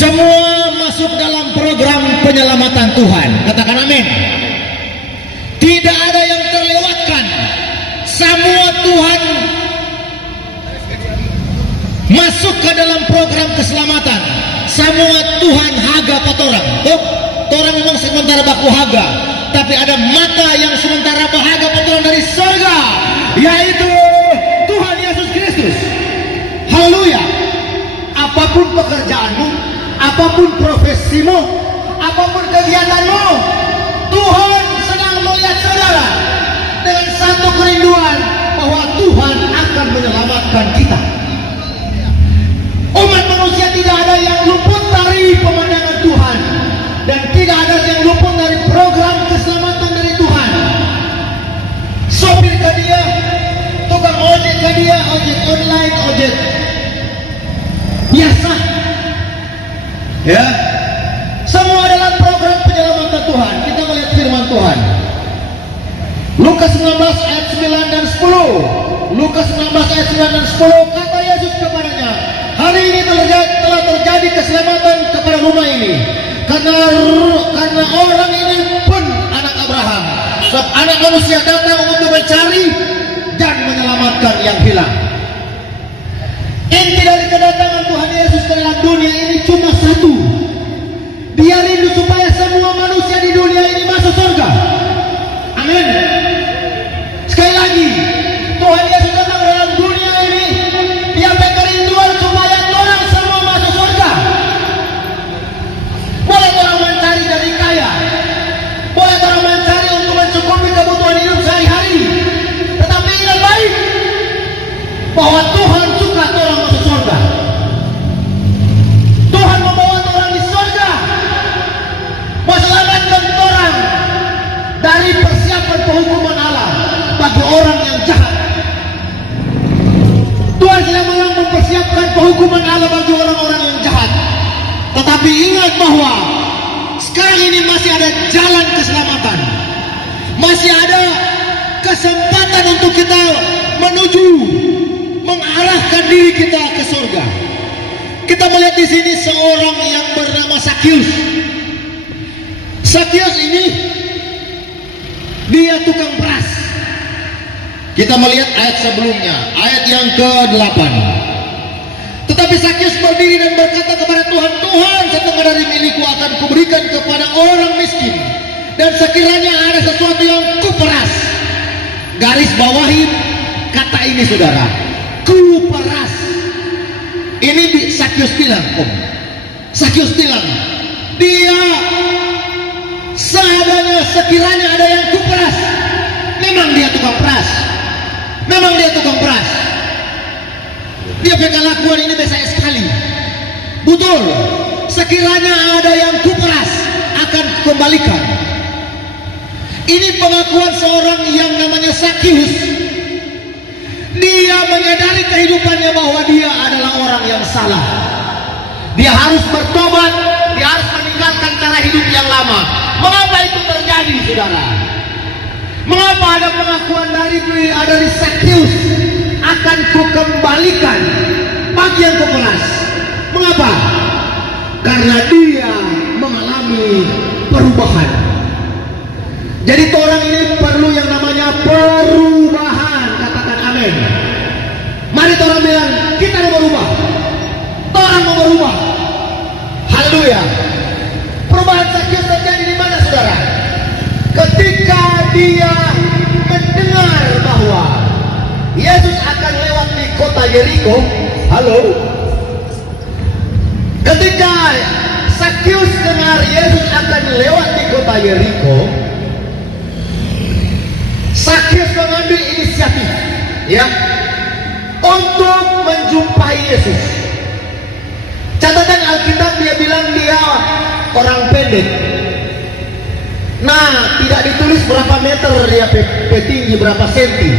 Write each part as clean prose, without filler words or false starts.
Semua masuk dalam program penyelamatan Tuhan. Katakan amin. Tidak ada yang terlewatkan. Semua Tuhan masuk ke dalam program keselamatan. Semua Tuhan haga patorang. Torang memang sementara baku haga, tapi ada mata yang sementara bahaga patorang dari surga, yaitu Tuhan Yesus Kristus. Haleluya. Apapun pekerjaanmu, apapun profesimu, apapun kegiatanmu, Tuhan sedang melihat saudara dengan satu kerinduan bahwa Tuhan akan menyelamatkan kita. Umat manusia tidak ada yang luput dari pemandangan Tuhan, dan tidak ada yang luput dari program keselamatan dari Tuhan. Sopir ke dia, tukang ojek ke dia, ojek online, ojek biasa, ya, semua adalah program penyelamatan Tuhan. Kita melihat firman Tuhan, Lukas 19 ayat 9 dan 10. Lukas 19 ayat 9 dan 10, kata Yesus kepadanya, hari ini telah terjadi keselamatan kepada rumah ini, karena orang ini pun anak Abraham. Sebab anak manusia datang untuk mencari dan menyelamatkan yang hilang. Inti dari kedatangan Tuhan Yesus ke dalam dunia ini cuma satu. Dia rindu supaya semua manusia di dunia ini masuk surga. Amin. Sekali lagi, Tuhan Yesus datang dalam dunia ini mempersiapkan penghukuman Allah bagi orang-orang yang jahat. Tetapi ingat bahwa sekarang ini masih ada jalan keselamatan. Masih ada kesempatan untuk kita menuju mengarahkan diri kita ke surga. Kita melihat di sini seorang yang bernama Sakius. Sakius ini dia tukang beras. Kita melihat ayat sebelumnya, ayat yang ke-8. Tetapi Sakius berdiri dan berkata kepada Tuhan, Tuhan, setengah dari milikku akan kuberikan kepada orang miskin, dan sekiranya ada sesuatu yang kuperas. Garis bawahi kata ini saudara, kuperas. Ini Sakius bilang, Sakius bilang, dia seadanya sekiranya ada yang kuperas. Memang dia tukang peras. Memang dia tukang peras. Dia pegang lakuan ini biasa sekali. Betul. Sekiranya ada yang kuperas, akan kembalikan. Ini pengakuan seorang yang namanya Sakius. Dia menyadari kehidupannya bahwa dia adalah orang yang salah. Dia harus bertobat. Dia harus meninggalkan cara hidup yang lama. Mengapa itu terjadi, saudara? Mengapa ada pengakuan dari Sakius, akan kukembalikan bagi yang kuperas? Mengapa? Karena dia mengalami perubahan. Jadi orang ini perlu yang namanya perubahan. Katakan amin. Mari orang bilang, kita mau berubah. Orang mau berubah. Haleluya. Perubahan Sakius terjadi di mana, saudara? Ketika dia mendengar bahwa Yesus akan lewat di kota Yeriko. Halo. Ketika Sakius dengar Yesus akan lewat di kota Yeriko, Sakius mengambil inisiatif, ya, untuk menjumpai Yesus. Catatan Alkitab dia bilang dia orang pendek. Nah, tidak ditulis berapa meter dia tinggi, berapa senti.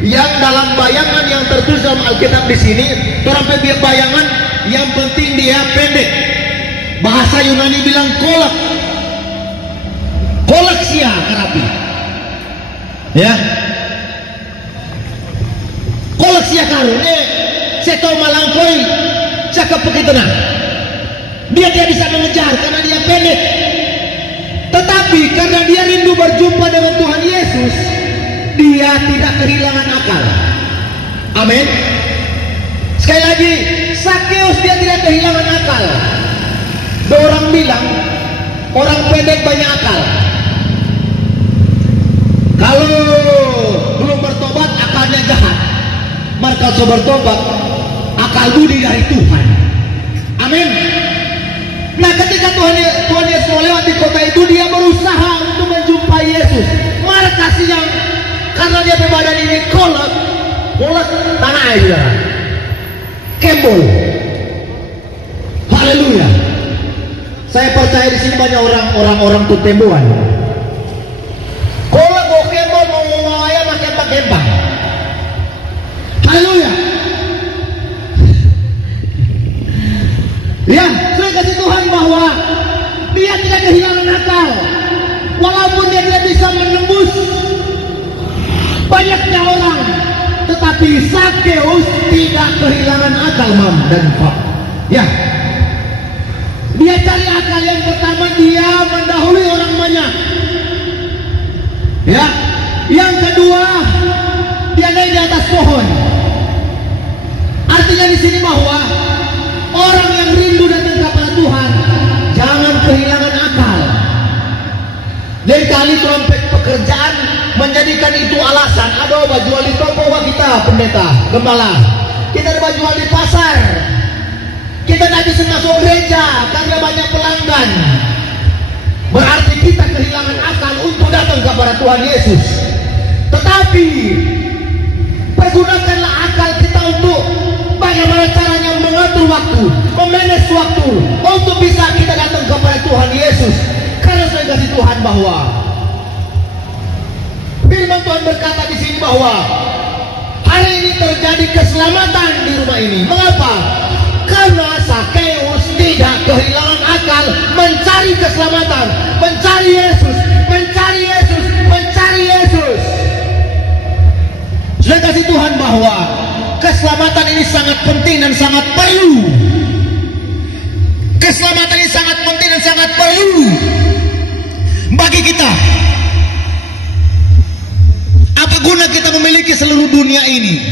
Yang dalam bayangan yang tertulis dalam Alkitab di sini, orang bayangan yang penting dia pendek. Bahasa Yunani bilang kolak. Kolak sia karapi. Ya. Kolak sia karun. Saya tahu malangkoi cakap begitu nah. Dia tidak bisa mengejar karena dia pendek. Tetapi karena dia rindu berjumpa dengan Tuhan Yesus, dia tidak kehilangan akal. Amin. Sekali lagi, Sakius dia tidak kehilangan akal. Orang bilang orang pendek banyak akal. Kalau belum bertobat akalnya jahat. Maka kalau bertobat akal budi dari Tuhan. Amin. Nah, ketika Tuhan Yesus mau lewat di kota itu, dia berusaha untuk menjumpai Yesus. Maka siang, karena dia berbadan ini kolak tanah air, kembol. Haleluya. Saya percaya di sini banyak orang tuh tembuan. Kolak mau kembol mau ngawaya makan kembang. Haleluya. Ya, saya kasih Tuhan bahwa dia tidak kehilangan akal. Walaupun dia tidak bisa menembus banyaknya orang, tetapi Sakius tidak kehilangan akal, mam dan pak. Ya, dia cari akal. Yang pertama, dia mendahului orang banyak. Ya, yang kedua, dia naik di atas pohon. Artinya di sini bahwa orang yang rindu datang kepada Tuhan jangan kehilangan akal. Jadi kali trompet pekerjaan menjadikan itu alasan. Aduh, baju wali toko kita pendeta, gembala. Kita ada baju wali pasar. Kita tidak bisa masuk gereja karena banyak pelanggan. Berarti kita kehilangan akal untuk datang kepada Tuhan Yesus. Tetapi pergunakanlah akal kita untuk bagaimana caranya mengatur waktu, memanage waktu untuk bisa kita datang kepada Tuhan Yesus. Karena saya kasih Tuhan bahwa firman Tuhan berkata di sini bahwa hari ini terjadi keselamatan di rumah ini. Mengapa? ini sangat penting dan sangat perlu. Keselamatan ini sangat penting dan sangat perlu bagi kita. Apa guna kita memiliki seluruh dunia ini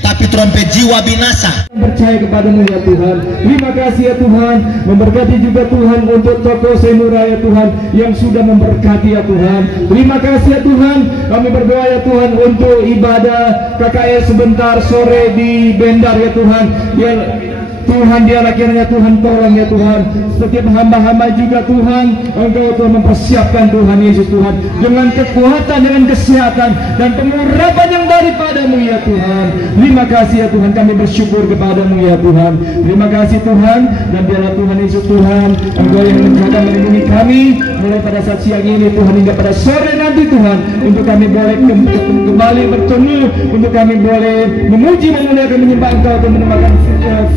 tapi trompet jiwa binasa? Percaya kepadamu ya Tuhan. Terima kasih ya Tuhan. Memberkati juga Tuhan untuk toko Semura ya Tuhan yang sudah memberkati ya Tuhan. Terima kasih ya Tuhan. Kami berdoa ya Tuhan untuk ibadah KKR sebentar sore di Bendar ya Tuhan. Biar Tuhan dia kiranya Tuhan tolong ya Tuhan setiap hamba-hamba juga Tuhan, Engkau Tuhan mempersiapkan Tuhan Yesus Tuhan dengan kekuatan, dengan kesehatan dan pengurapan yang daripadamu ya Tuhan. Terima kasih ya Tuhan, kami bersyukur kepadamu ya Tuhan. Terima kasih Tuhan, dan biarlah Tuhan Yesus Tuhan Engkau yang menjaga melindungi kami mulai pada saat siang ini Tuhan hingga pada sore nanti Tuhan, untuk kami boleh kembali bertemu, untuk kami boleh memuji, memuliakan, menyembah Engkau dan mendengarkan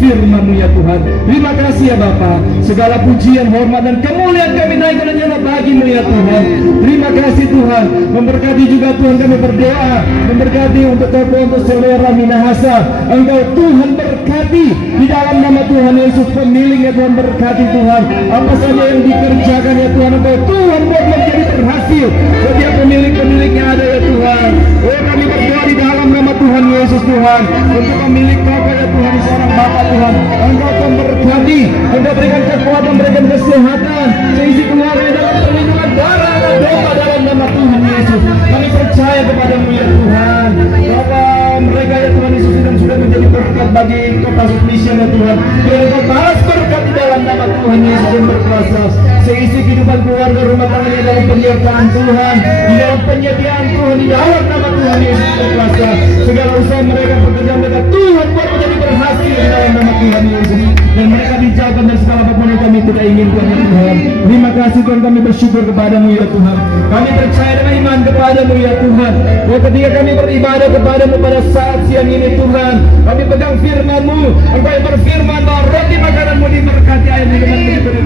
firman-Mu ya Tuhan. Terima kasih ya Bapa. Segala pujian, hormat dan kemuliaan kami naikkan hanya bagi-Mu ya Tuhan. Terima kasih Tuhan. Memberkati juga Tuhan, kami berdoa memberkati untuk toko, untuk saudara Minahasa. Engkau Tuhan berkati di dalam nama Tuhan Yesus. Pemilik ya Tuhan, berkati Tuhan. Apa saja yang dikerjakan ya Tuhan, Engkau Tuhan buat menjadi berhasil. Setiap pemilik-pemiliknya ada ya Tuhan. Oh, kami berdoa di dalam nama Tuhan Yesus Tuhan, untuk pemilik toko ya Tuhan, seorang Bapa Tuhan, Engkau Tuhan berkati, Engkau berikan kekuatan, berikan kesehatan, seisi keluarga dalam perlindungan darah dan doa dalam nama Tuhan Yesus. Kami percaya kepadamu ya Tuhan, bahwa mereka ya Tuhan Yesus yang sudah menjadi berkat bagi Kopassus Mission ya Tuhan. Biar Engkau balas berkat di dalam nama Tuhan Yesus yang berkuasa. Seisi kehidupan keluarga, rumah tangganya dalam penyertaan Tuhan, di dalam penyediaan Tuhan, di dalam nama Tuhan Yesus berkuasa. Segala usaha mereka, pekerjaan mereka, Tuhan buat menjadi berhasil di dalam nama Tuhan Yesus. Dan mereka dijauhkan dari segala apapun yang kami tidak inginkan ya Tuhan. Terima kasih Tuhan, kami bersyukur kepadamu ya Tuhan. Kami percaya dengan iman kepadamu ya Tuhan. Bahwa ketika kami beribadah kepadamu pada saat siang ini Tuhan, kami pegang firman-Mu. Engkau yang berfirman bahwa roti makananmu diberkati, air minuman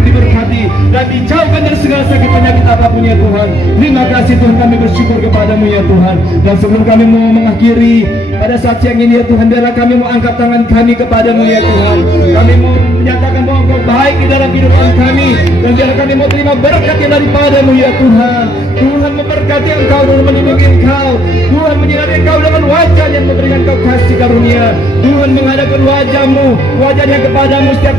diberkati, dan dijauhkan dari segala sakit penyakit apapun ya Tuhan. Terima kasih Tuhan, kami bersyukur kepadamu ya Tuhan. Dan sebelum kami mau mengakhiri pada saat siang ini ya Tuhan, biarlah kami mau angkat tangan kami kepadamu ya Tuhan. Kami mau menyatakan bahwa Engkau baik di dalam kehidupan kami, dan biarlah kami mau terima berkat yang daripadamu ya Tuhan. Tuhan memberkati Engkau dan melindungi Engkau. Tuhan menyinari Engkau dengan wajah yang memberikan Engkau kasih karunia. Tuhan menghadapkan wajah-Mu, wajahnya kepadamu setiap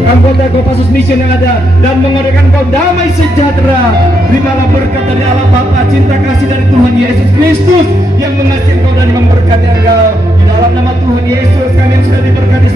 anggota Kopassus Mission yang ada, dan mengadakan Engkau damai sejahtera. Terimalah berkat dari Allah Bapa, cinta kasih dari Tuhan Yesus Kristus yang mengasihi Engkau dan memberkati Engkau. Di dalam nama Tuhan Yesus kami yang sudah diberkati